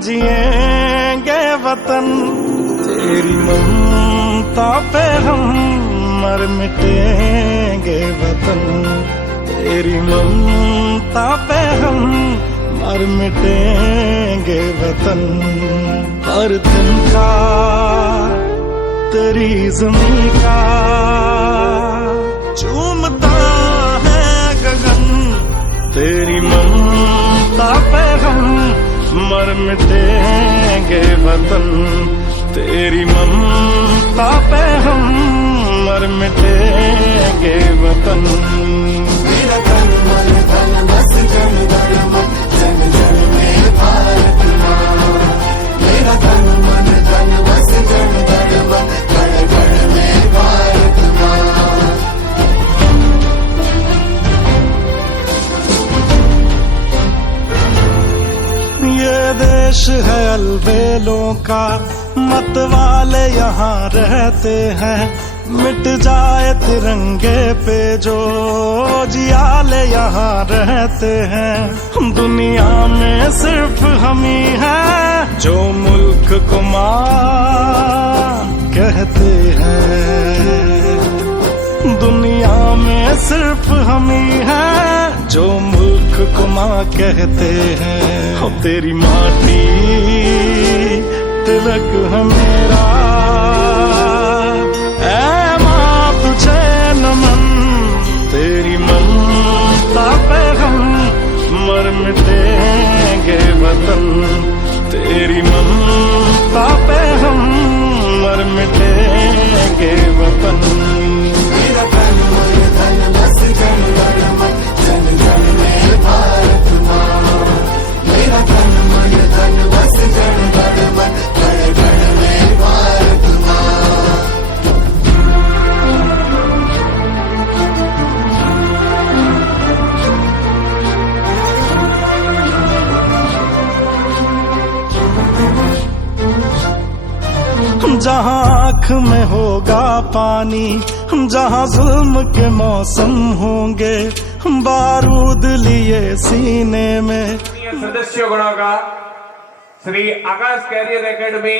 जिएंगे वतन, तेरी ममता पे हम मर मिटेंगे वतन, तेरी ममता पे हम मर मिटेंगे वतन। हर दिन का तेरी ज़मीं का चूमता है गगन, तेरी ममता पे हम मर मिटेंगे वतन, तेरी ममता पे हम मर मिटेंगे वतन। मेरा तन मन धन बस जन गण मन, जन जन में भारत माँ। मेरा तन मन धन बस जन गण मन, गण गण में भारत माँ। ये देश है अलबेलों का, मत वाले यहाँ रहते हैं, मिट जाए तिरंगे पे जो जियाले यहाँ रहते हैं। दुनिया में सिर्फ हम ही हैं जो मुल्क को माँ कहते हैं, दुनिया में सिर्फ हम ही हैं जो मुल्क को माँ कहते हैं। हो तेरी माटी तिलक है मेरा, ऐ माँ तुझे नमन, तेरी ममता पे हम मर मिटेंगे वतन, तेरी ममता पे हम मर मिटेंगे वतन। मेरा तन मन धन बस जन गण मन, जन जन में भारत माँ। मेरा तन मन धन बस जन गण मन, गण गण में भारत माँ। जहाँ आँख में होगा पानी, जहाँ जुल्म के मौसम होंगे, बारूद लिए सीने में। सदस्योगणों का श्री आकाश कैरियर एकेडमी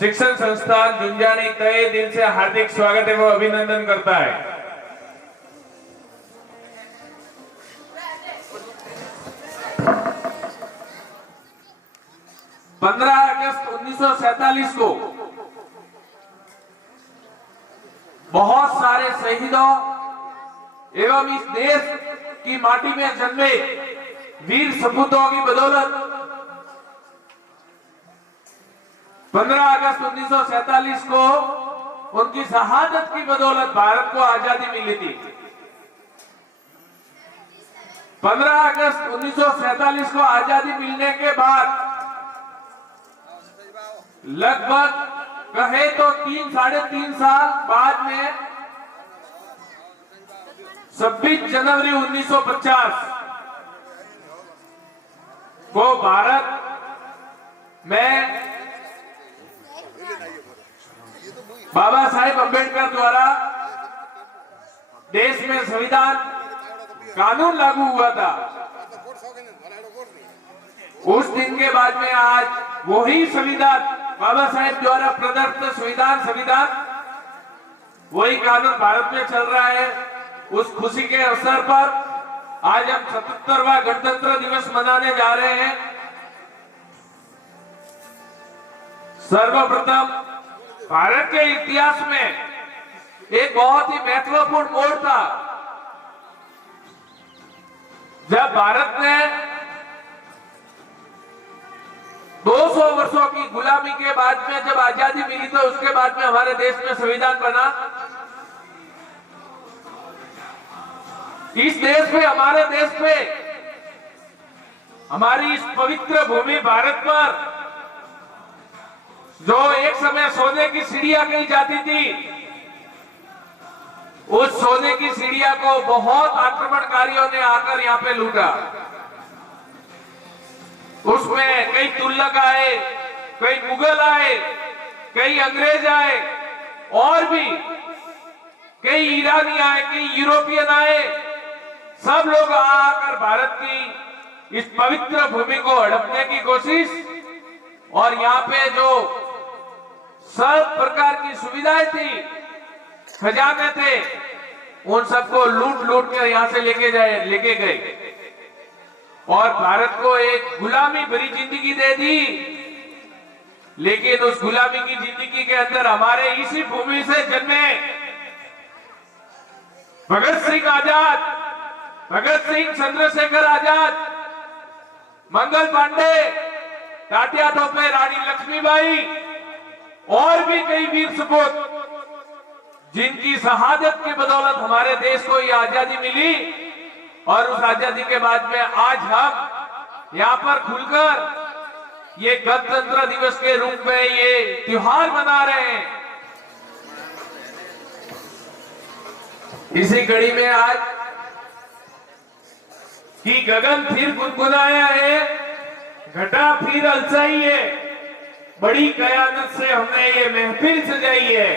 शिक्षण संस्थान झुंझानी तहे दिल से हार्दिक स्वागत एवं अभिनंदन करता है। पंद्रह अगस्त 1947 को बहुत सारे शहीदों एवं इस देश की माटी में जन्मे वीर सपूतों की बदौलत 15 अगस्त 1947 को उनकी शहादत की बदौलत भारत को आजादी मिली थी। 15 अगस्त 1947 को आजादी मिलने के बाद लगभग कहे तो 3-3.5 साल बाद में 26 जनवरी 1950 को भारत में बाबा साहेब अंबेडकर द्वारा देश में संविधान कानून लागू हुआ था। उस दिन के बाद में आज वही संविधान बाबा साहेब द्वारा प्रदत्त संविधान वही कानून भारत में चल रहा है। उस खुशी के अवसर पर आज हम 77वां गणतंत्र दिवस मनाने जा रहे हैं। सर्वप्रथम भारत के इतिहास में एक बहुत ही महत्वपूर्ण मोड़ था जब भारत ने 200 वर्षों की गुलामी के बाद में जब आजादी मिली तो उसके बाद में हमारे देश में संविधान बना। इस देश में हमारे देश में हमारी इस पवित्र भूमि भारत पर जो एक समय सोने की सीढ़ियां कही जाती थी, उस सोने की सीढ़ियां को बहुत आक्रमणकारियों ने आकर यहां पे लूटा। उसमें कई तुगलक आए, कई मुगल आए, कई अंग्रेज आए और भी कई ईरानी आए, कई यूरोपियन आए। सब लोग आकर भारत की इस पवित्र भूमि को हड़पने की कोशिश और यहाँ पे जो सब प्रकार की सुविधाएं थी, खजाने थे, उन सबको लूट लूट कर यहाँ से लेके गए और भारत को एक गुलामी भरी जिंदगी दे दी। लेकिन उस गुलामी की जिंदगी के अंदर हमारे इसी भूमि से जन्मे भगत सिंह आजाद, भगत सिंह, चंद्रशेखर आजाद, मंगल पांडे, तात्या टोपे, रानी लक्ष्मीबाई और भी कई वीर सपूत, जिनकी शहादत की बदौलत हमारे देश को ये आजादी मिली। और उस आजादी के बाद में आज हम यहाँ पर खुलकर ये गणतंत्र दिवस के रूप में ये त्योहार मना रहे हैं। इसी कड़ी में आज कि गगन फिर गुनगुनाया है, घटा फिर अलसाई है, बड़ी कयामत से हमने ये महफिल सजाई है।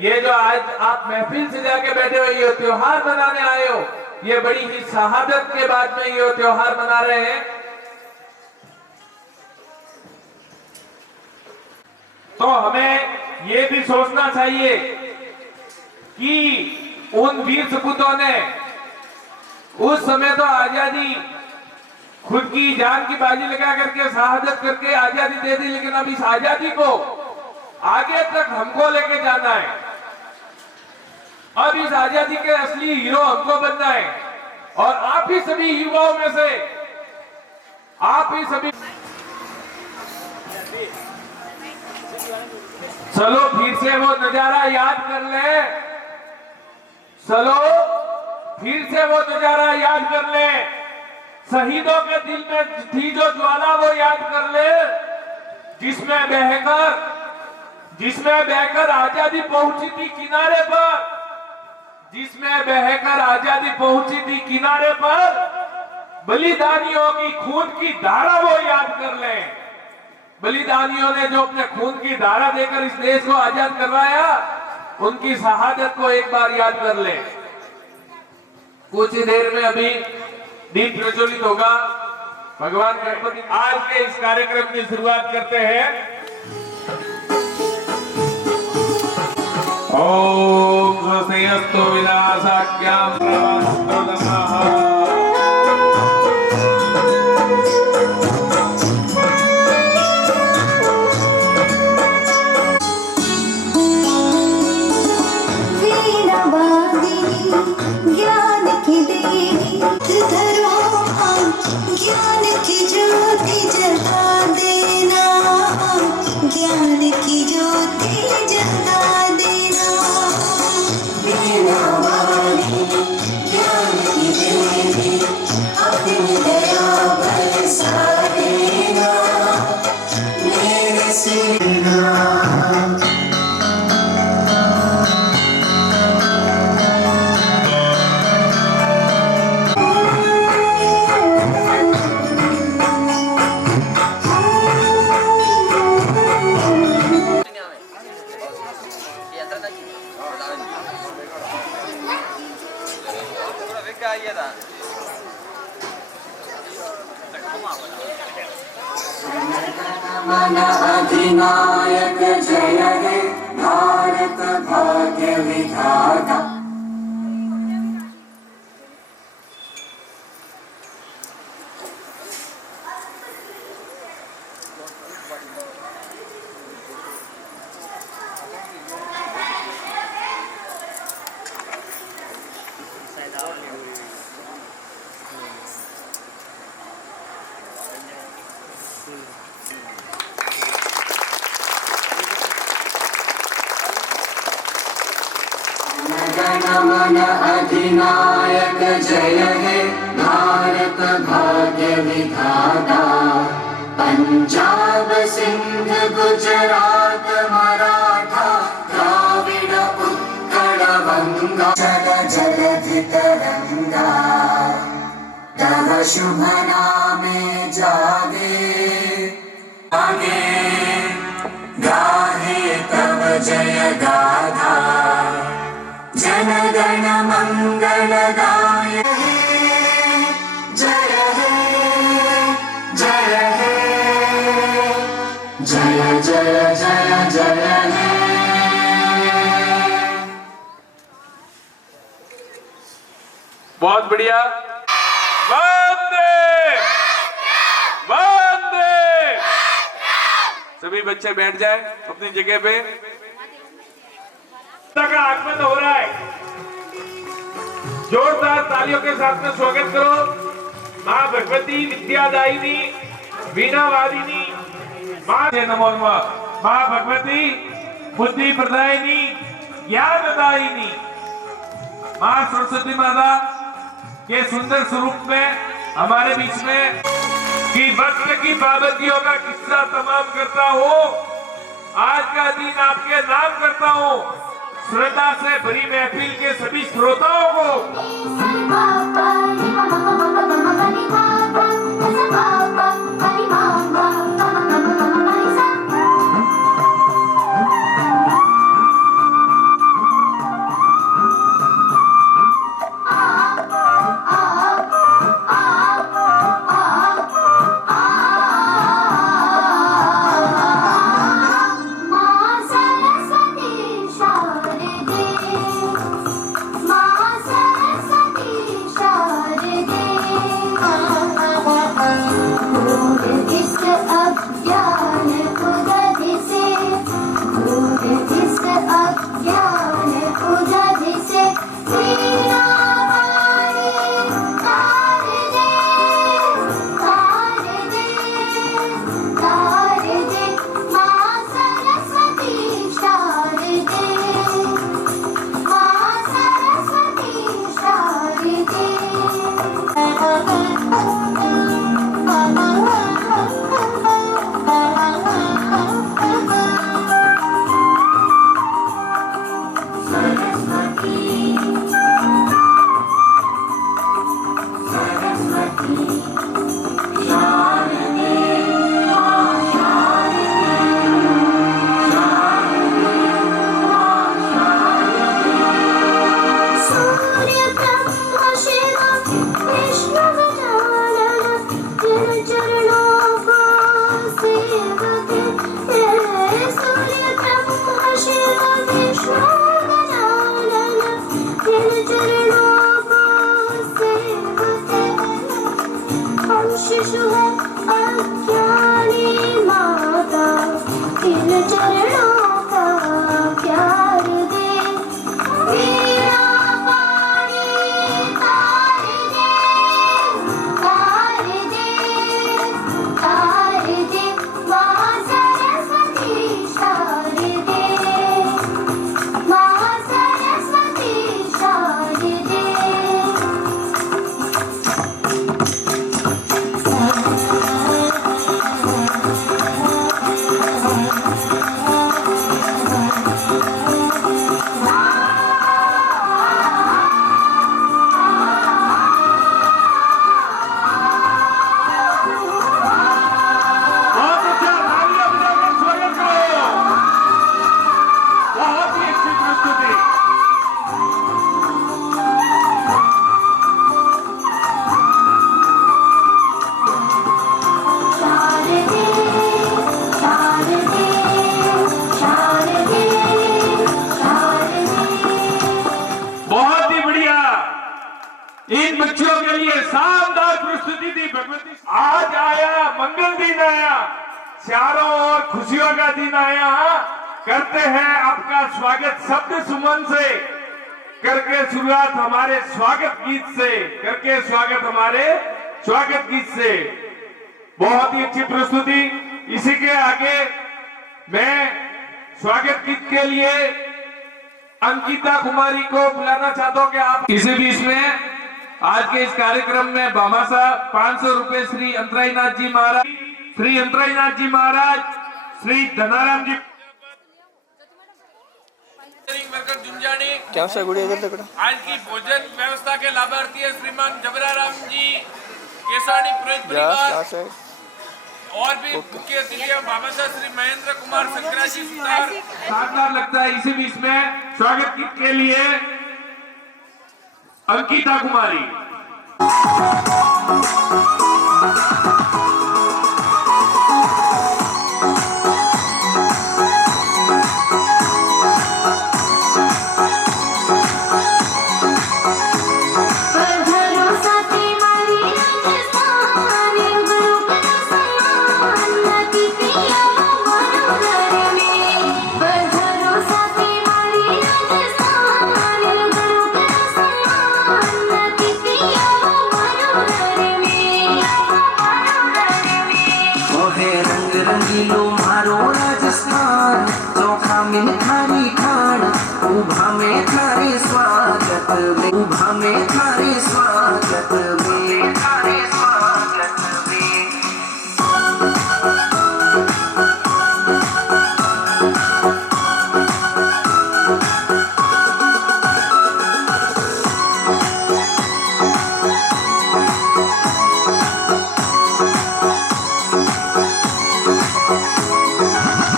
ये जो आज आप महफिल सजा के बैठे हो, ये त्योहार मनाने आए हो, ये बड़ी ही शहादत के बाद में ये त्योहार मना रहे हैं। तो हमें ये भी सोचना चाहिए कि उन वीर सपूतों ने उस समय तो आजादी खुद की जान की बाजी लगा करके शहादत करके आजादी दे दी, लेकिन अब इस आजादी को आगे तक हमको लेके जाना है। अब इस आजादी के असली हीरो हमको बनना है और आप ही सभी युवाओं में से आप ही सभी चलो फिर से वो नजारा याद कर ले, चलो फिर से वो नजारा याद कर ले, शहीदों के दिल में थी जो ज्वाला वो याद कर ले, जिसमें बहकर आजादी पहुंची थी किनारे पर, जिसमें बहकर आजादी पहुंची थी किनारे पर, बलिदानियों की खून की धारा वो याद कर ले। बलिदानियों ने जो अपने खून की धारा देकर इस देश को आजाद करवाया, उनकी शहादत को एक बार याद कर ले। कुछ ही देर में अभी दीप प्रज्वलित होगा। भगवान गणपति आज के इस कार्यक्रम की शुरुआत करते हैं। ओम स्वस्तिस्तु विनाशाख्यां प्रवस्तु नमः। ज्ञान की देवी धरो, ज्ञान की ज्योति जगा देना, ज्ञान की ज्योति जगा देना। वीणा वाणी ज्ञान की देवी अपनी दया बरसा देना, मेरे सीना मन अधिनायक जय हे भारत भाग्य विधाता। मन अधिनायक जय हे भारत भाग्य विधाता। पंजाब सिंध गुजरात मराठा द्राविड़ उत्कल बंगा, जल जलधि तरंगा, तव शुभ नामे जागे, आगे गाहे तव जय गाथा। जन गण मंगलदायक जय हे जय जय जय जय हे बहुत बढ़िया। वंदे वंदे। सभी बच्चे बैठ जाए अपनी जगह पे। का आगमन हो रहा है, जोरदार तालियों के साथ में स्वागत करो। माँ भगवती विद्यादायिनी वीणा वादिनी माँ नमो नमः। माँ भगवती बुद्धि प्रदायिनी ज्ञानदायिनी माँ सरस्वती माता के सुंदर स्वरूप में हमारे बीच में कि वक्त की पाबंदियों का किस्सा तमाम करता हूँ। आज का दिन आपके नाम करता हूँ। श्रद्धा से भरी महफिल के सभी श्रोताओं को शिशु है अज्ञानी माता, इन चरणों का प्यार दे। वीणा पाणी तार दे, तार दे, तार दे। माँ सरस्वती शारदे, माँ सरस्वती शारदे। इन बच्चों के लिए शानदार प्रस्तुति दी भगवती। आज आया मंगल दिन आया, चारों ओर खुशियों का दिन आया। करते हैं आपका स्वागत शब्द सुमन से करके शुरुआत हमारे स्वागत गीत से करके स्वागत हमारे स्वागत गीत से। बहुत ही अच्छी प्रस्तुति। इसी के आगे मैं स्वागत गीत के लिए अंकिता कुमारी को बुलाना चाहता हूं कि आप इसी बीच में आज के इस कार्यक्रम में भामासा 500 रुपए श्री अंतराईनाथ जी महाराज, श्री अंतराईनाथ जी महाराज, श्री धनाराम जी क्या आज की भोजन व्यवस्था के लाभार्थी है श्रीमान जबराराम जी, केसानी पुरोहित परिवार और भी मुख्य अतिथि भामासा श्री महेंद्र कुमार शंकरा जी सुतार। शानदार लगता है। इसी बीच में स्वागत गीत के लिए अंकिता कुमारी। है रंग रंगीलो मारो राजस्थान, चोखा में थारी खान, उभा में थारे स्वागत में, उभा में थारे स्वागत में, थारे स्वागत में।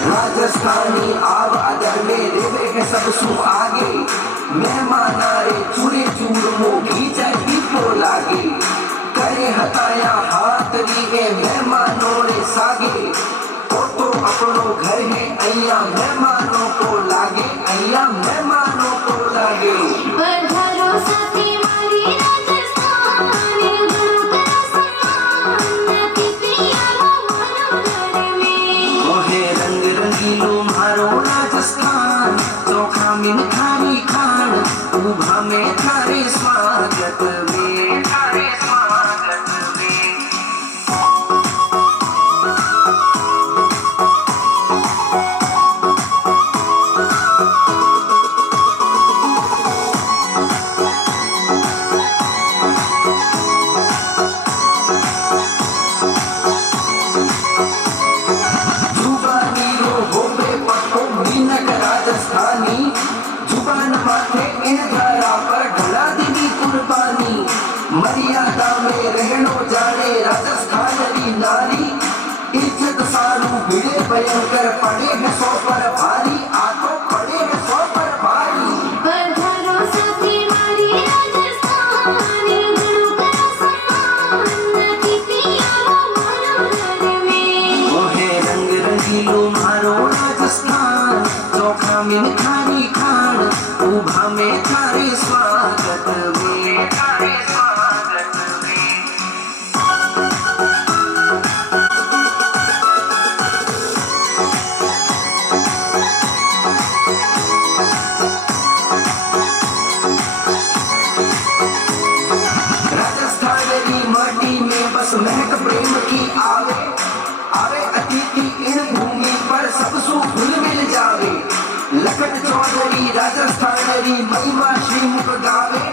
राजस्थानी आव अदर में रेवे है सब सु आगे, मेहमान आए चूरे चूर मोगी जाती को लागे, करे हताया हाथ रीगे मेहमानों रे सागे, तो अपनो घर है अय्या मेहमानों को लागे, अय्या मेहमानों को लागे। पधारो सती मारी राजस्थान, गुरु का सम्मान, पिपिया मानो घर में। ओहे रंग रंगीलो मारो राजस्थान, चोखा में थारी खान, उभा में थारे स्वागत में, थारे स्वागत में। जुबानी रो होवे पक्को मीनक राजस्थानी, जुबान माथे इन धारा पर ढला दीदी कुर्बानी, मर्यादा में रहनो जाने राजस्थान री नारी, इज्जत सारू भिड़े भयंकर पड़े है सो पर भारी, आतो पड़े है सो पर भारी। पधारो सती मारी राजस्थान, गुरु का सम्मान, पिपिया मानो घर में। ओहे रंग रंगीलो मारो राजस्थान, चोखा में थारी खान, उभा में थारे स्वागत में, थारे स्वागत में। राजस्थान की माटी में बस महक प्रेम की आवे, आवे अतिथि इन भूमि पर सब सु घुल मिल जावे, लखन चौधरी राजस्थान री महिमा श्रीमुख गावे,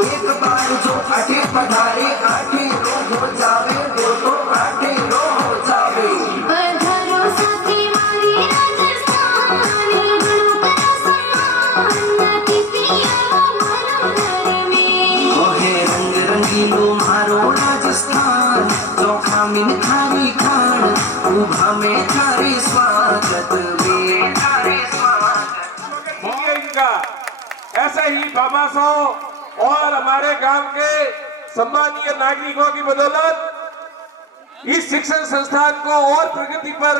एक बार जो अटे पधारे आठे रो हो जावे, वो तो आठे रो हो जावे। पधारो सती मारी राजस्थान, गुरु का सम्मान, पिपिया मानो घर में। ओहे रंग रंगीलो मारो राजस्थान, चोखा में थारी खान, उभा में थारे स्वागत में, थारे स्वागत। होंगे इनका ऐसे ही बामासो और हमारे गांव के सम्मानीय नागरिकों की बदौलत इस शिक्षण संस्थान को और प्रगति पर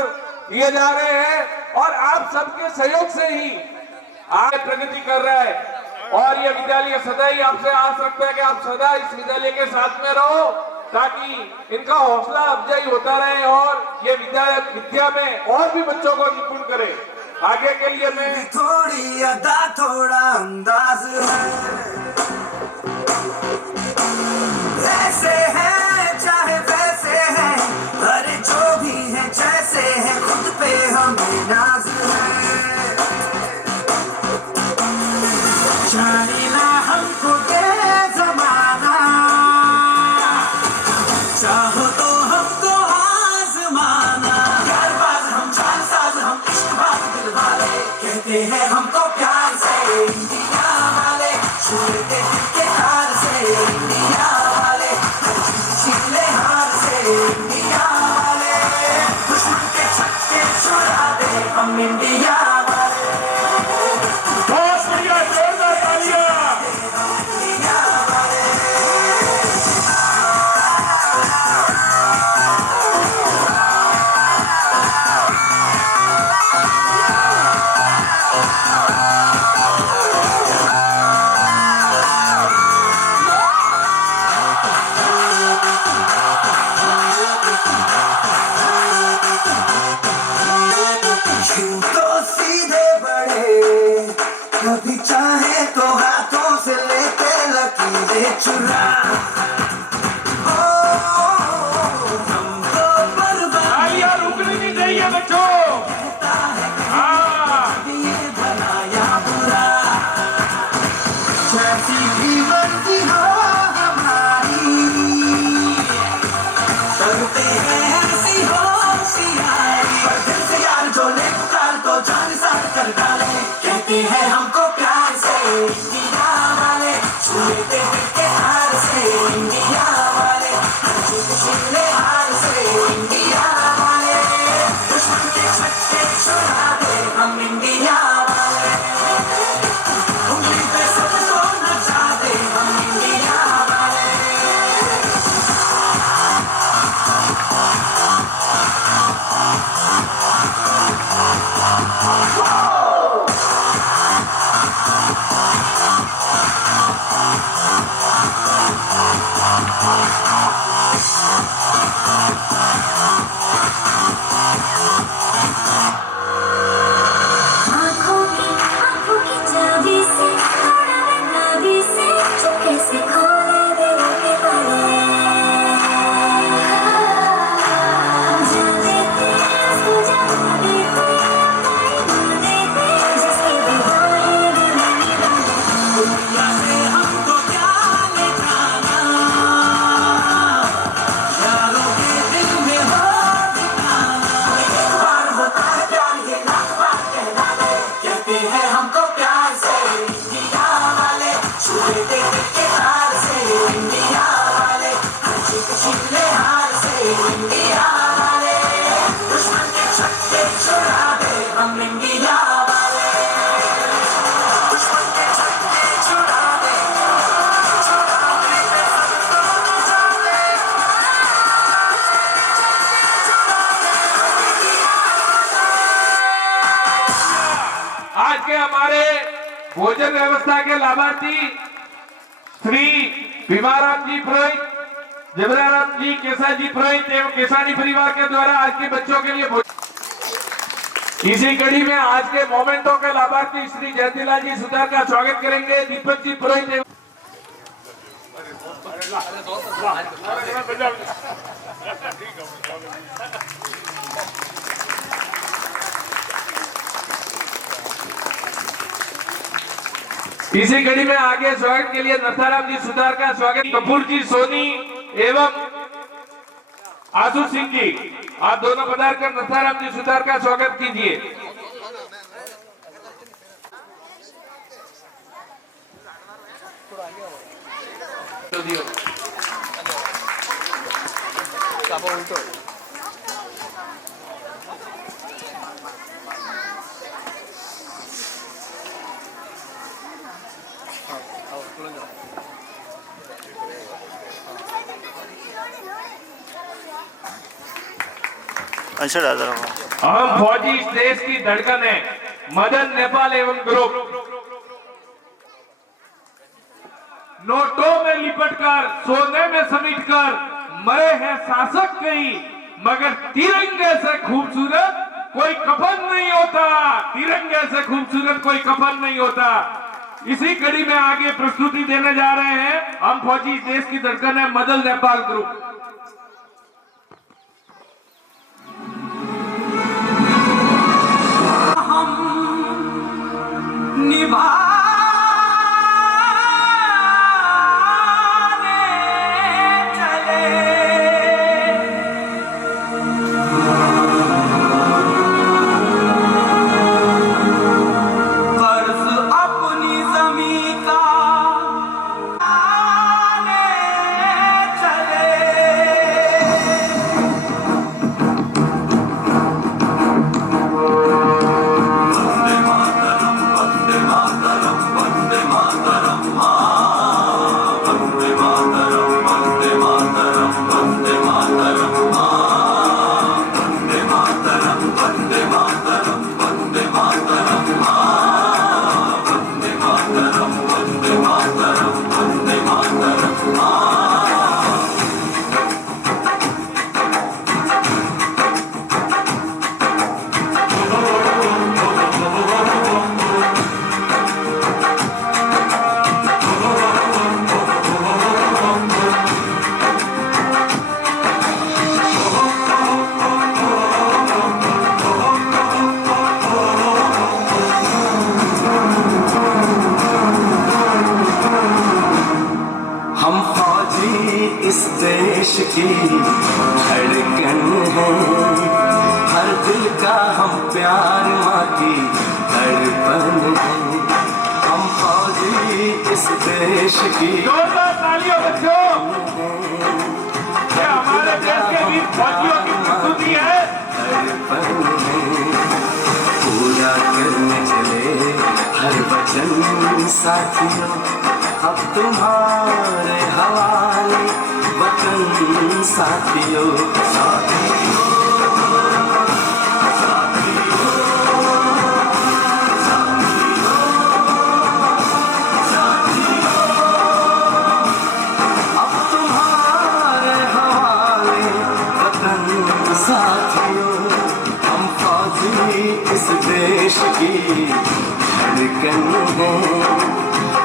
लिए जा रहे हैं, और आप सबके सहयोग से ही आगे प्रगति कर रहा है। और ये विद्यालय सदा ही आपसे आस रखता है कि आप सदा इस विद्यालय के साथ में रहो, ताकि इनका हौसला अफजाई होता रहे और ये विद्या में और भी बच्चों को निपुण करे। आगे के लिए मैं थोड़ी अदा थोड़ा अंदाज है, वैसे है चाहे वैसे है, अरे जो भी है जैसे है, खुद पे हमें नाज है। जाने ना हमको ये जमाना, चाहो तो हमको आजमाना, प्यारबाज हम जानसाज हम इश्कबाज दिल वाले, कहते हैं हमको प्यार से इंडिया वाले, छूते दिल के हार से इंडिया वाले, हर चीज छीन ले हार से इंडिया वाले, दुश्मन के छक्के छुड़ा दे हम इंडिया वाले। बहुत बढ़िया, जोरदार तालियां। इंडिया वाले। यूं तो सीधे बड़े, कभी चाहे तो हाथों से लेते लकीरें चुरा, ओ, हम तो बर्बाद बच्चों। हाँ ये भला या बुरा, जैसी भी मर्जी हो हमारी, करते हैं ऐसी होशियारी। पर दिल से यार जो ले पुकार तो जान साथ कर डाले, कहते हैं हमको प्यार से इंडिया वाले, छूते के हार से इंडिया वाले, छूले हार से इंडिया वाले, दुश्मन के छक्के छुड़ा दे हम इंडिया वाले, उंगली पे सबको नचा दे हम इंडिया वाले। आँखों की चाबी से थोड़ा बेताबी से चुपके से खोले दिल के ताले, जा देते उसको जा देते, अपनी देते जिसकी भी चाहे दिल में डाले। दुनिया से हमको क्या ले जाना, यारों के दिल में हो ठिकाना। बार होता है प्यार ये लाख बार कहना दे, कहते हैं हमको प्यार से इंडिया वाले, छुए दिल के हार से इंडिया वाले, छीले हार से इंडिया वाले, दुश्मन के छक्के छुड़ा दे हम इंडिया वाले, दुश्मन के छक्के छुड़ा दे, छुड़ा दे सबको नचा दे। आज के हमारे भोजन व्यवस्था के लाभार्थी श्री भीमाराम जी पुरोहित, जबराराम जी, केसा जी पुरोहित एवं केसानी परिवार के द्वारा आज के बच्चों के लिए इसी कड़ी में आज के मोमेंटों के लाभार्थी श्री जयंतीलाल जी सुतार का स्वागत करेंगे। दीपक जी पुरोहित एवं इसी कड़ी में आगे स्वागत के लिए नरसाराम जी सुतार का स्वागत, कपूर जी सोनी एवं आशु सिंह जी, आप दोनों पधार कर नरसाराम जी सुतार का स्वागत कीजिए। हम फौजी इस देश की धड़कन है, मदन नेपाल एवं ग्रुप नोटों में लिपटकर सोने में समेटकर मरे हैं शासक कई, मगर तिरंगे से खूबसूरत कोई कफन नहीं होता, तिरंगे से खूबसूरत कोई कफन नहीं होता। इसी कड़ी में आगे प्रस्तुति देने जा रहे हैं हम फौजी इस देश की धड़कन है, मदन नेपाल ग्रुप। चले देश की जोरदार तालियां बच्चों, ये हमारे देश के वीर फौजियों की प्रस्तुति है। पूरा करने चले हर वचन साथियों, अब तुम्हारे हवाले वतन साथियों। अब तुम्हारे हवाले वतन साथियों, हम फौजी इस देश की धड़कन हैं,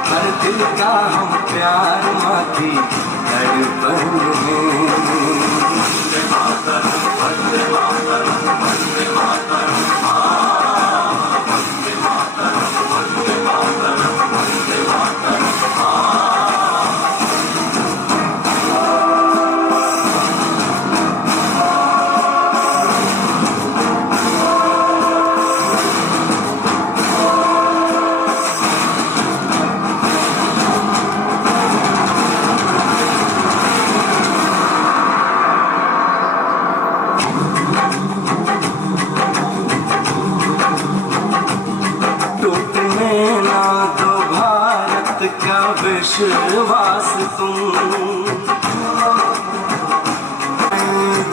हर दिल का हम प्यार माँ की धड़कन हैं। टूटने ना दो भारत का विश्वास तुम,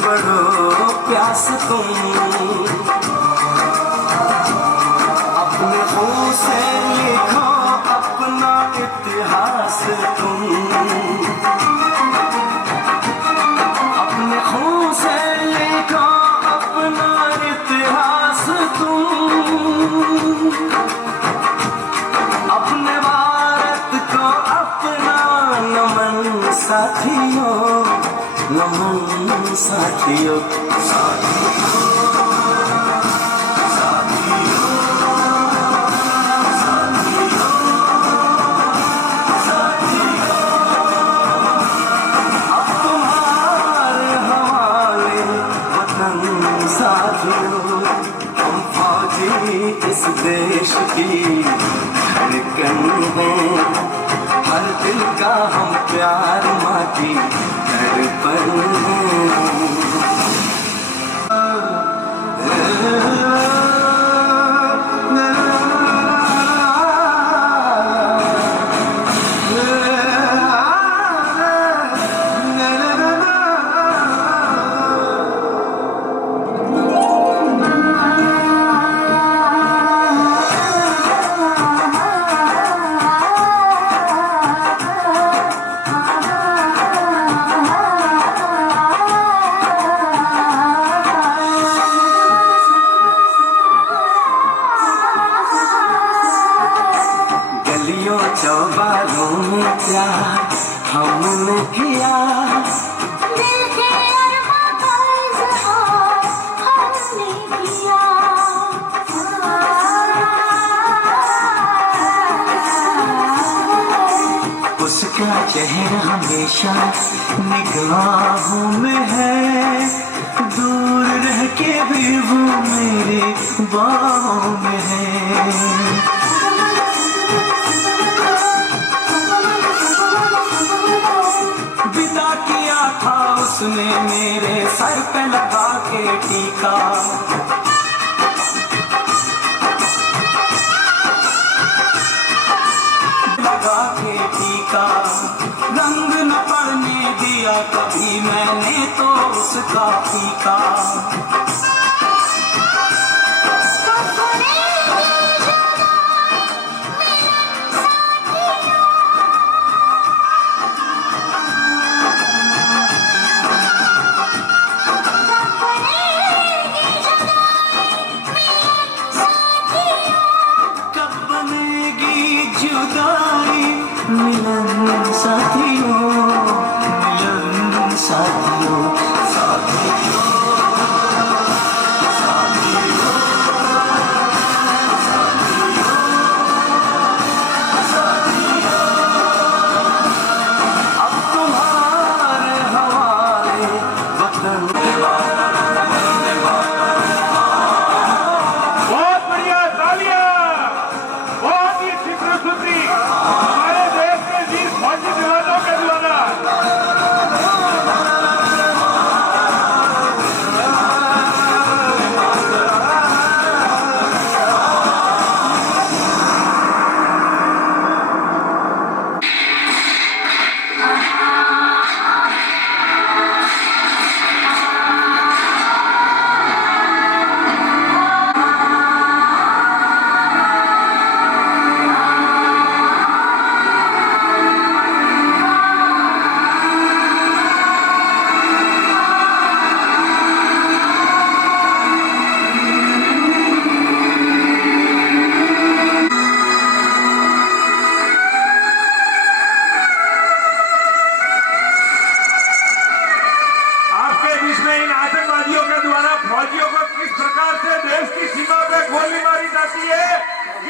बड़ो प्यास तुम, अपने खून से लिखो अपना इतिहास तुम, अपने खून से लिखो अपना इतिहास तुम, अपने भारत को अपना नमन साथियों, नमन साथियों। अब तुम्हारे हवाले वतन साथियों, हम फौजी इस देश की धड़कन हैं, हर दिल का हम प्यार माँ की धड़कन हैं। गलियों चौबारों में प्यार हमने किया, दिल के अरमां का इज़हार हमने किया। उसका चेहरा हमेशा निगाहों में है, दूर रह के भी वो मेरे बाहों में है। विदा किया था उसने मेरे सर पे लगा के टीका, लगा के टीका, रंग न पड़ने दिया कभी मैंने तो उसका फीका। कब बनेगी जुदाई मिलन साथियों, मिलन साथियों, साथियों।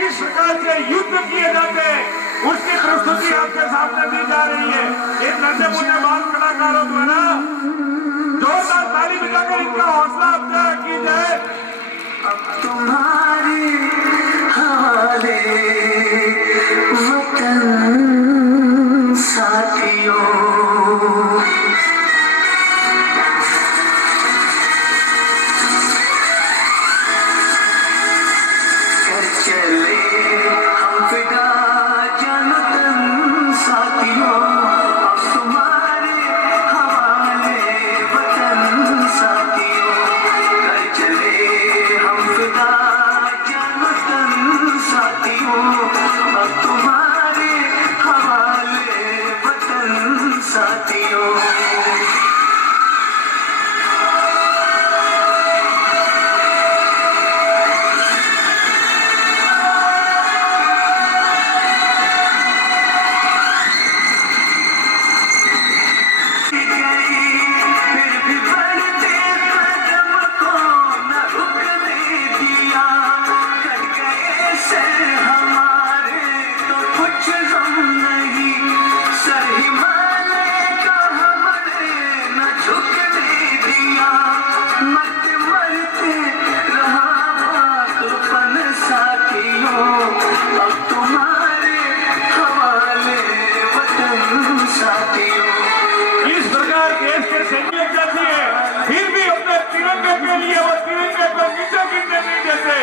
किस प्रकार से युद्ध किए जाते हैं उसकी प्रस्तुति आपके सामने दी जा रही है। इन नन्हे मुन्ने बाल कलाकारों द्वारा जोरदार ताली बजाकर इनका हौसला अफजाई की जाए। तुम्हारे हवाले वतन साथियों, कर चले हम फिदा जनतन साथियों, अब तुम्हारे हवाले वतन साथियों, कर चले हम फिदा जनतन साथियों, अब तुम्हारे हवाले वतन साथियों। फिर भी बढ़ते कदम को न रुकने दिया, कट गए से हमारे तो कुछ गम नहीं, सर हिमालय का हमने न झुकने दिया, मत मरते रहा पागलपन साथियों, अब तुम्हारे हवाले वतन साथियों। इस प्रकार देश के सैनिक जाती है फिर भी अपने तिरंगे के लिए वो तिरंगे को नीचे गिरने नहीं देते।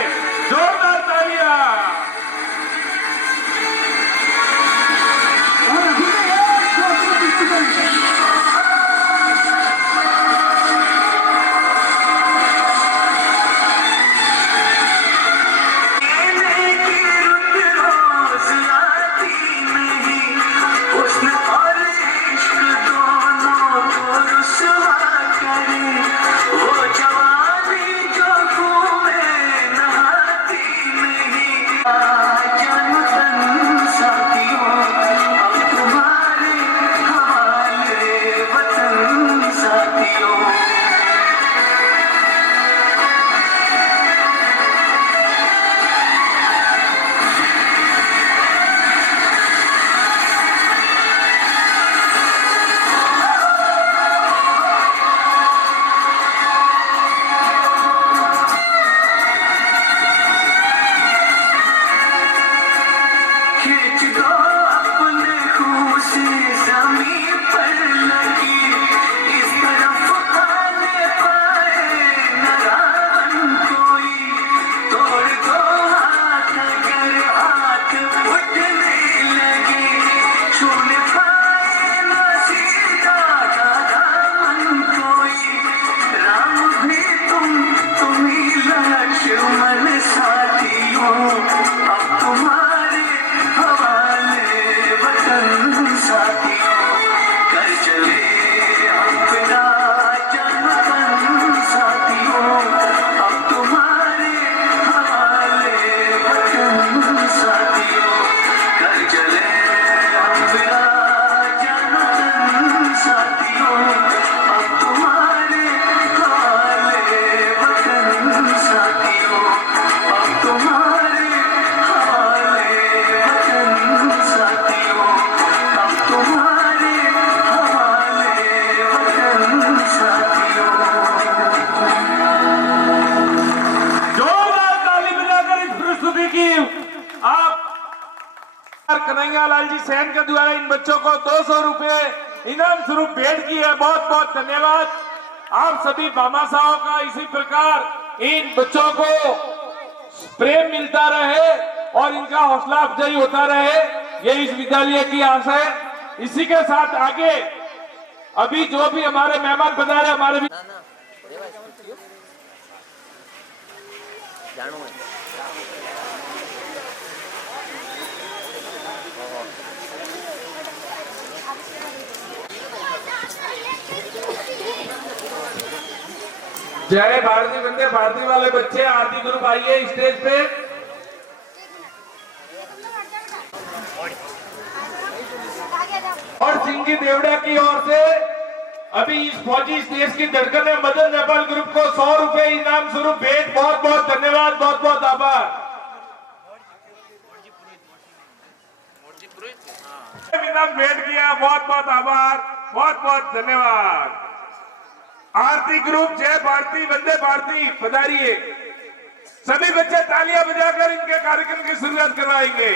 जोरदार तालियां। कहने की रुत रोज आती नहीं, हुस्न और इश्क दोनों को रुसवा करे, वो जवानी जो खून में नहाती नहीं, जनतन साथियों, अब तुम्हारे हवाले वतन साथियों। खींच दो अपने खून से ज़मीं पर लगी, इस तरफ आने पाए न रावण कोई, तोड़ दो हाथ अगर हाथ उठने लगे, छूने पाए न सीता का दामन कोई, राम भी तुम ही लक्ष्मण साथियों, अब तुम्हारे हवाले वतन साथियों, कर चले हम फिदा जनतन साथियों, अब तुम्हारे हवाले वतन साथियों, कर चले हम फिदा जनतन साथियों, अब तुम्हारे हवाले वतन साथियों, अब तुम्हारे हवाले वतन साथियों, अब तुम्हारे हवाले वतन साथियों। जोरदार ताली बजाकर इस प्रस्तुति की आप कन्हैया लाल जी सैन के द्वारा इन बच्चों को 200 रुपए इनाम स्वरूप भेंट की है। बहुत बहुत धन्यवाद आप सभी भामाशाहों का। इसी प्रकार इन बच्चों को प्रेम मिलता रहे और इनका हौसला अफजाई होता रहे, ये इस विद्यालय की आशा है। इसी के साथ आगे अभी जो भी हमारे मेहमान पधारे हमारे जय भारती वंदे भारती वाले बच्चे आरती ग्रुप आइए स्टेज पे। और सिंगी देवड़ा की ओर से अभी इस फौजी देश की धड़कन है मदन नेपाल ग्रुप को 100 रुपए इनाम स्वरूप भेंट। बहुत बहुत धन्यवाद, बहुत बहुत आभार। भेंट किया, बहुत बहुत आभार, बहुत बहुत धन्यवाद। आरती ग्रुप जय भारती वंदे भारती पधारिए। सभी बच्चे तालियां बजाकर इनके कार्यक्रम की शुरुआत करवाएंगे।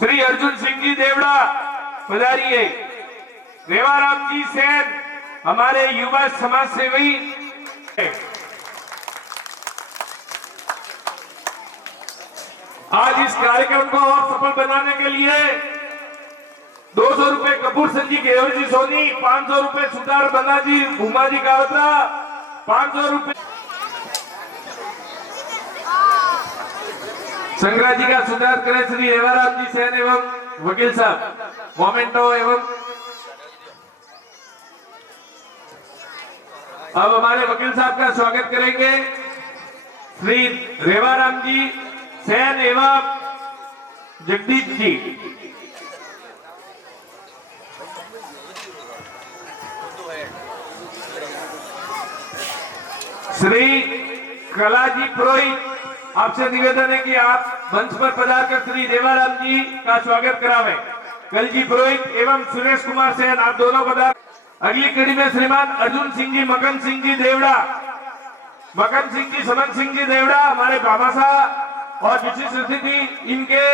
श्री अर्जुन सिंह जी देवड़ा पधारिए। रेवाराम जी सेन हमारे युवा समाज सेवी। आज इस कार्यक्रम को और सफल बनाने के लिए 200 रुपए कपूर सिंह जी घेवर जी सोनी, 500 रुपए सुधार बना जी भूमा जी कावत्रा, 500 रुपए संग्रह जी का सुधार करें श्री रेवाराम जी सेन एवं वकील साहब मोमेंटो एवं अब हमारे वकील साहब का स्वागत करेंगे श्री रेवाराम जी सेन एवं जगदीश जी। श्री कलाजी पुरोहित, आपसे निवेदन है कि आप मंच पर पधारकर श्री रेवाराम जी का स्वागत करावें। कलजी पुरोहित एवं सुरेश कुमार सेन, आप दोनों पधार। अगली कड़ी में श्रीमान अर्जुन सिंह जी, मकन सिंह जी देवड़ा, मकन सिंह जी, समन सिंह जी देवड़ा हमारे बाबा साहब और विशिष्ट अतिथि इनके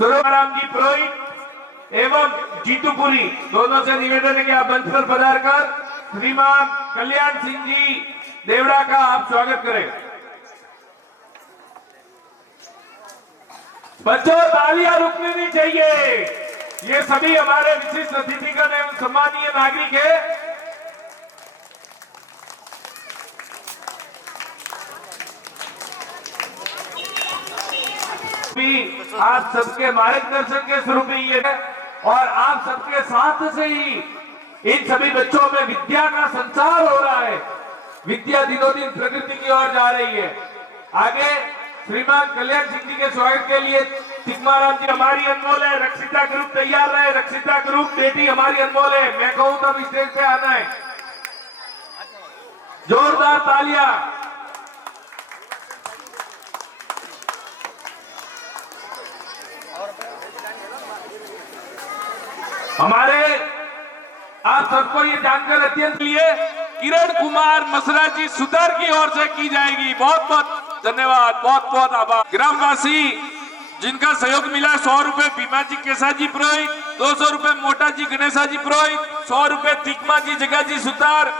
रेवाराम जी पुरोहित एवं जीतूपुरी, दोनों से निवेदन है कि आप मंच पर पधारकर श्रीमान कल्याण सिंह जी देवड़ा का आप स्वागत करें। बच्चों तालियां रुकनी नहीं चाहिए, ये सभी हमारे विशिष्ट अतिथिगण एवं सम्मानीय नागरिक है। आप सबके मार्गदर्शन के स्वरूप ही है और आप सबके साथ से ही इन सभी बच्चों में विद्या का संचार हो रहा है। विद्या दिनों दिन प्रगति की ओर जा रही है। आगे श्रीमान कल्याण सिंह जी के स्वागत के लिए तिग्माराम जी हमारी अनमोल है। रक्षिता ग्रुप तैयार रहे। रक्षिता ग्रुप बेटी हमारी अनमोल है। मैं कहूं तब स्टेज पे आना है। जोरदार तालियां। हमारे आप सबको ये जानकर अत्यंत लिए किरण कुमार मसरा जी सुधार की ओर से की जाएगी। बहुत बहुत धन्यवाद, बहुत बहुत आभार। ग्रामवासी जिनका सहयोग मिला 100 रुपए भीमा जी केसा जी पुरोहित, 200 रुपए मोटा जी गणेशा जी पुरोहित, 100 रुपए तिकमा जी जगा जी सुतार,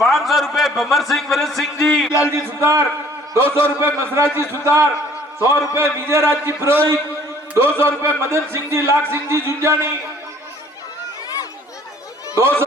500 रुपए भमर सिंह वरद सिंह जी लाल जी सुतार, 200 रुपए मसरा जी सुतार, 100 रुपए विजयराज जी पुरोहित, 200 रुपए मदन सिंह जी लाख सिंह जी झुंझानी, 200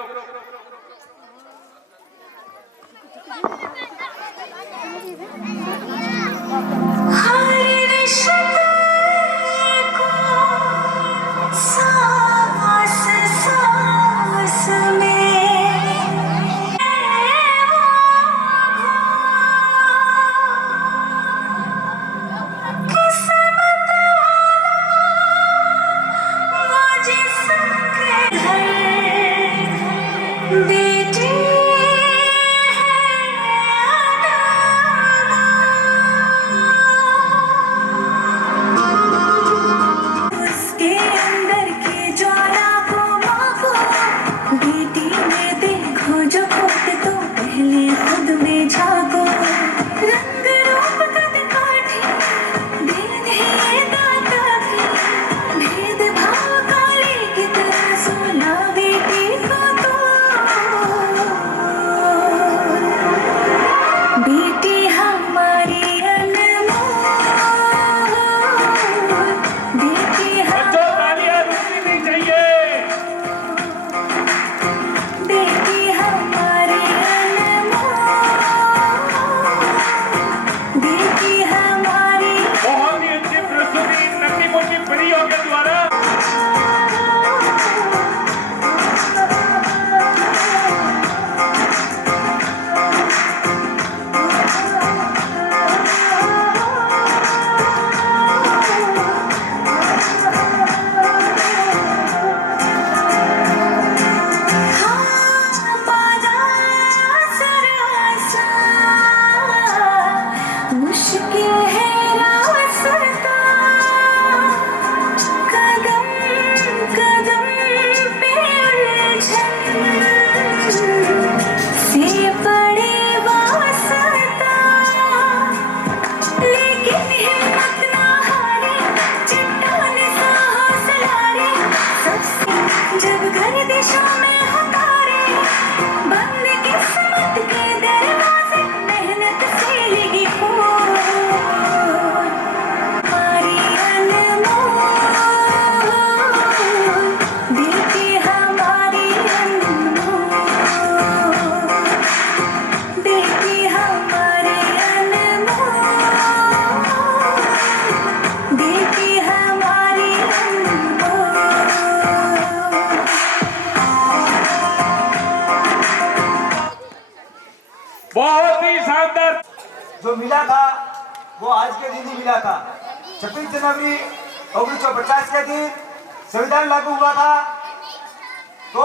जो मिला था वो आज के दिन ही मिला था। 26 जनवरी 1950 के दिन संविधान लागू हुआ था। तो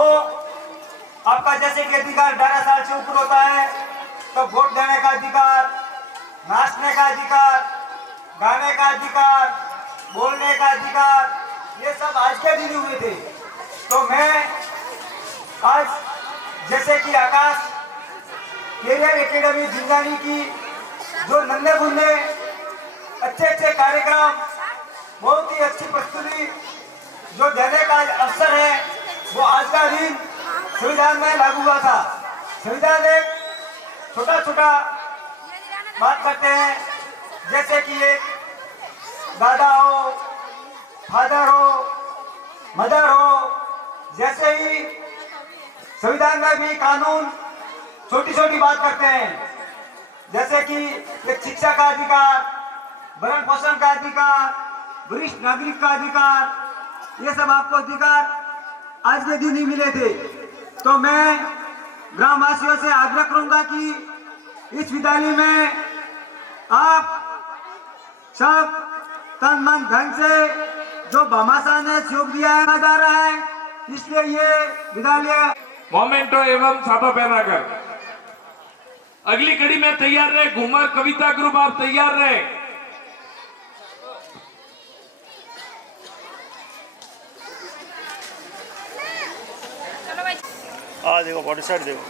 आपका जैसे कि अधिकार 18 साल से ऊपर होता है तो वोट देने का अधिकार, नाचने का अधिकार, गाने का अधिकार, बोलने का अधिकार, ये सब आज के दिन हुए थे। तो मैं आज जैसे कि आकाश कैरियर एकेडमी झुंझानी की जो नन्हे मुन्ने अच्छे अच्छे कार्यक्रम, बहुत ही अच्छी प्रस्तुति जो देने का अवसर है, वो आज का दिन संविधान में लागू हुआ था। संविधान एक छोटा छोटा बात करते हैं, जैसे कि एक दादा हो, फादर हो, मदर हो, जैसे ही संविधान में भी कानून छोटी छोटी बात करते हैं, जैसे कि एक शिक्षा का अधिकार, भरण पोषण का अधिकार, वरिष्ठ नागरिक का अधिकार, ये सब आपको अधिकार आज के दिन ही मिले थे। तो मैं ग्रामवासियों से आग्रह करूंगा कि इस विद्यालय में आप सब तन मन धन से जो भामाशाह ने सहयोग दिया जा रहा है, इसलिए ये विद्यालय मोमेंटो एवं छापा पहनाकर अगली कड़ी में तैयार रहे। घूमर कविता ग्रुप आप तैयार रहे। देखो बॉडी साइड देखो।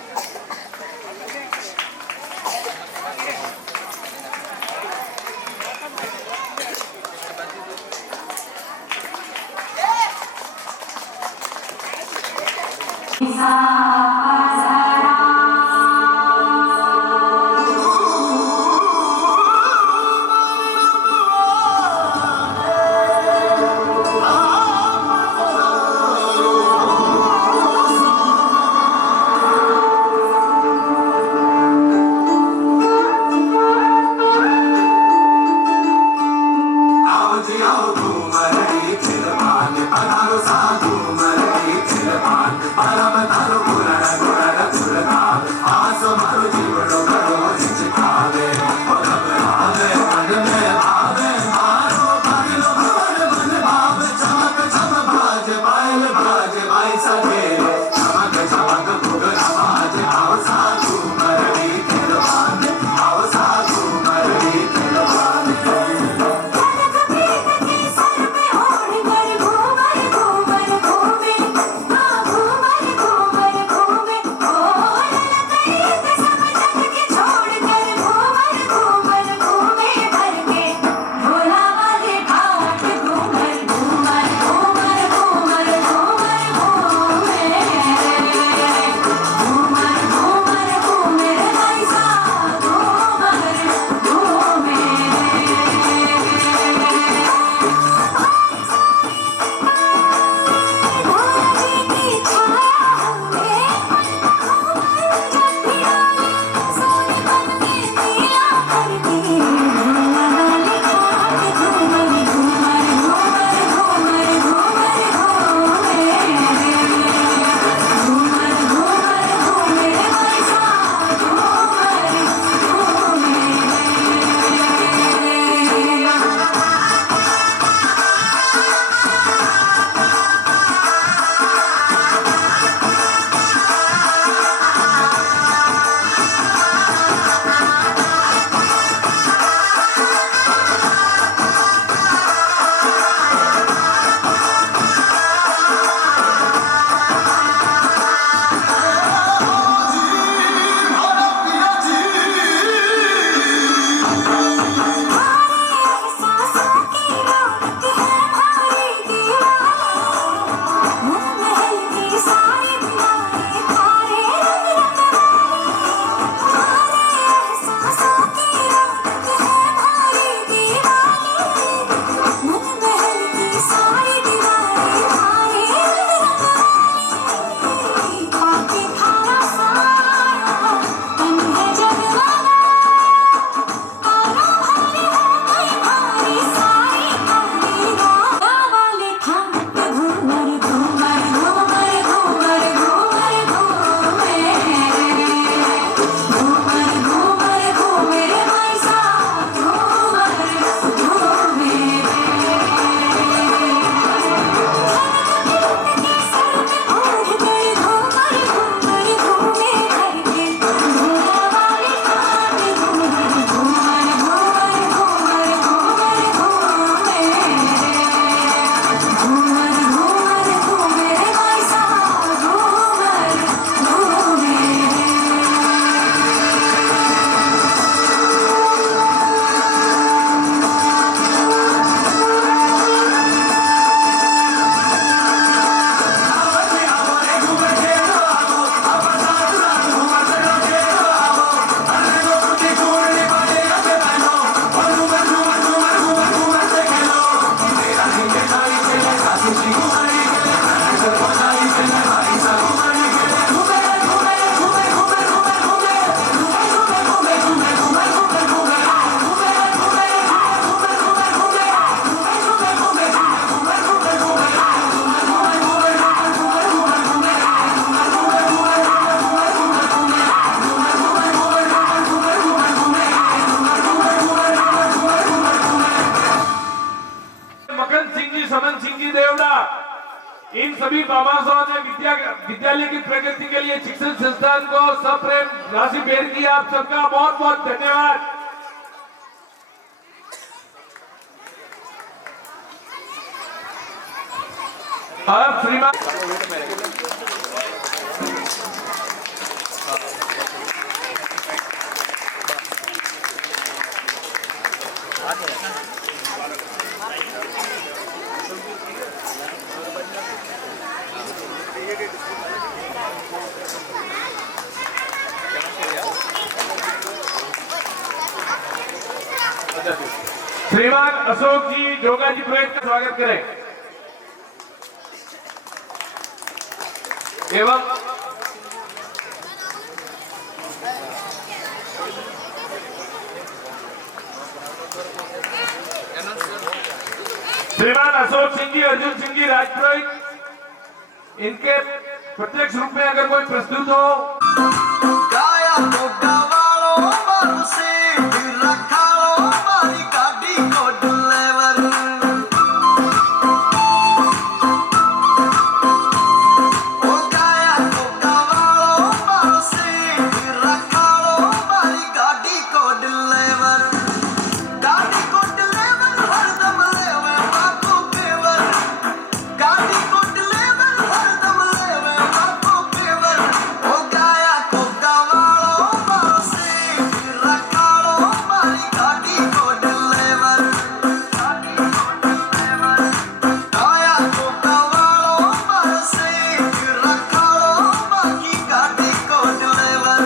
आओ जी आओ घूमर की चिरपान पधारो साधु मर की चिरपान परम तारो पुराण विद्यालय की प्रगति के लिए शिक्षण संस्थान को सप्रेम राशि भेंट किया। आप सबका बहुत बहुत धन्यवाद। अब श्रीमान श्रीमान अशोक जी जोगा जी पुरोहित का स्वागत करें एवं श्रीमान अशोक सिंह जी, अर्जुन सिंह जी राजपुरोहित, इनके प्रत्यक्ष रूप में अगर कोई प्रस्तुत हो। गाया तो गवालो मारू से रखा लो मारी गाड़ी को डिलीवर ओ गाया तो गवालो मारू से रखा लो मारी गाड़ी को डिलीवर हरदम लेवे बाको पेवर गाड़ी को डिलीवर हरदम लेवे बाको पेवर ओ गाया को गवालो मारू से रखा लो मारी गाड़ी को डिलीवर गाया को गवालो मारू से रखा लो मारी गाड़ी को डिलीवर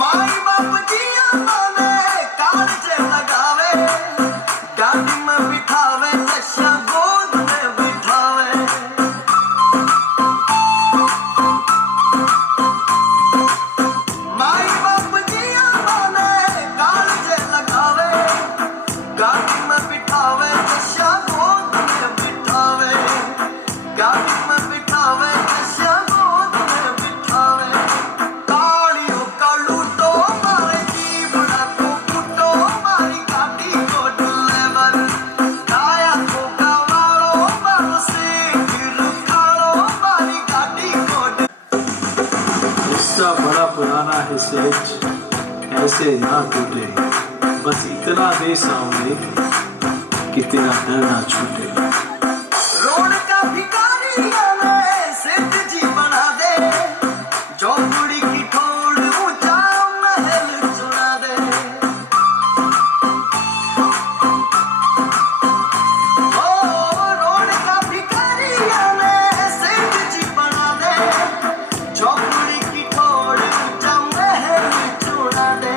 माई बाप जिया माने कागजे लगावे गाड़ी में बिठावे नशा गोद में बिठावे माई बाप जिया माने कागजे लगावे गाड़ी में बिठावे नशा गोद में बिठावे गाड़ी में बिठावे नशा गोद में बिठावे तालियों का लूटो मारे जीवड़ा को फूटो मारी गाड़ी को डिलीवर गाया को गवालो मारू से खालो मारी गाड़ी को किस्सा बड़ा पुराना है सेठ, ऐसे ना टूटे, बस इतना दे सामने कि तेरा डर ना छूटे। रोड का भिखारी आवे सेठ जी बना दे चौकुड़ी की ठोड़ ऊंचा महल चुरा दे ओ रोड का भिखारी आवे सेठ जी बना दे चौकुड़ी की ठोड़ ऊंचा महल चुरा दे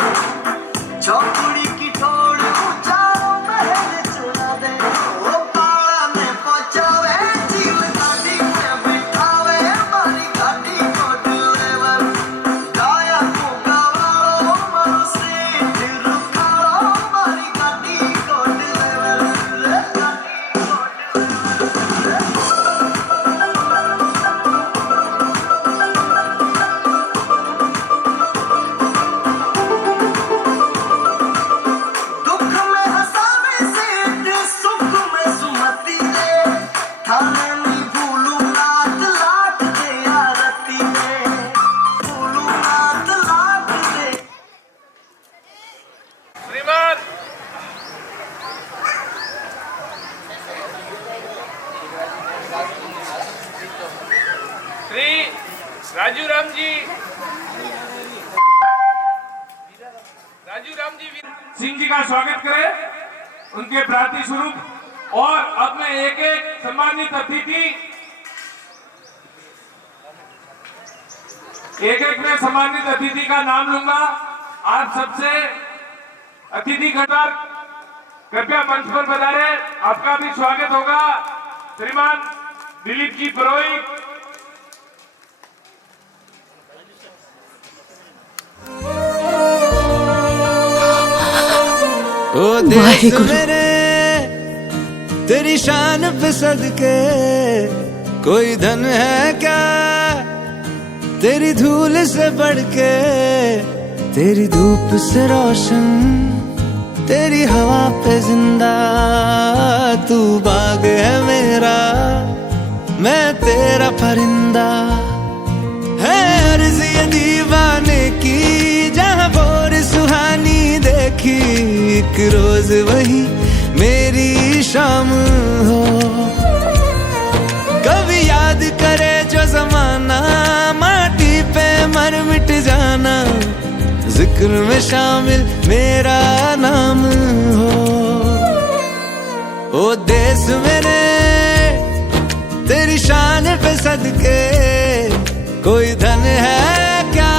चौकुड़ी की ठोड़ ऊंचा महल चुरा दे ओ पाला में पहुंचावे जीव गाड़ी में बिठावे मारी गाड़ी को डिलीवर गाया को गवालो मारू से खालो मारी गाड़ी को डिलीवर दुख में हंसावे सेठ सुख में सुमति दे थाने में भूलू रात लाट दे आरती दे भूलू रात लाट दे श्रीमान श्री राजू राम जी सिंह जी का स्वागत करें उनके प्रार्थी स्वरूप। और अब मैं एक एक सम्मानित अतिथि मैं सम्मानित अतिथि का नाम लूंगा। आप सबसे अतिथि घटार कृपया मंच पर पधारे, आपका भी स्वागत होगा। श्रीमान दिलीप जी पुरोहित, ओ देश मेरे तेरी शान पे सदके कोई धन है क्या तेरी धूल से बढ़ के, तेरी धूप से रोशन, तेरी हवा पे जिंदा। तू बाग है मेरा, मैं तेरा परिंदा। है अर्ज़ ये दीवाने की, जहाँ भोर सुहानी देखी, एक रोज वही मेरी शाम हो। कभी याद करे जो जमाना, माटी पे मर मिट जाना, जिक्र में शामिल मेरा नाम हो। ओ देश मेरे तेरी शान पे सदके, कोई धन है क्या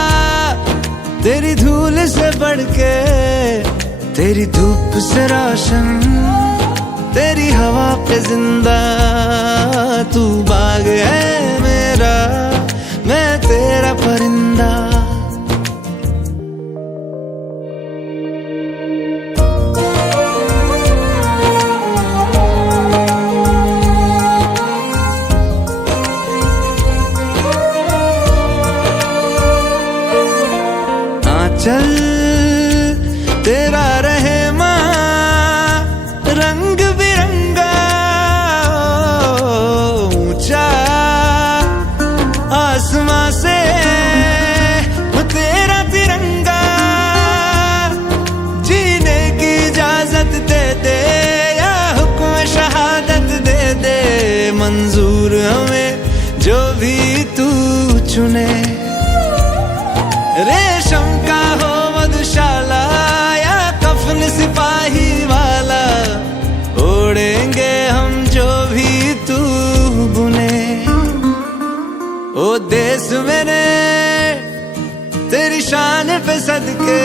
तेरी धूल से बढ़ के, तेरी धूप से रोशन, तेरी हवा पे जिंदा। तू बाग है मेरा, मैं तेरा परिंदा। चल तेरा रहे माँ रंग बिरंगा, ऊंचा आसमां से तेरा तिरंगा। जीने की इजाजत दे दे या हुक्म शहादत दे दे, मंजूर हमें जो भी तू चुने। रेशम का हो मधुशाला या कफन सिपाही वाला, ओढ़ेंगे हम जो भी तू बुने। ओ देश मेरे तेरी शान पे सदके,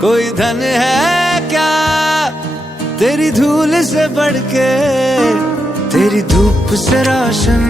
कोई धन है क्या तेरी धूल से बढ़ के, तेरी धूप से रोशन,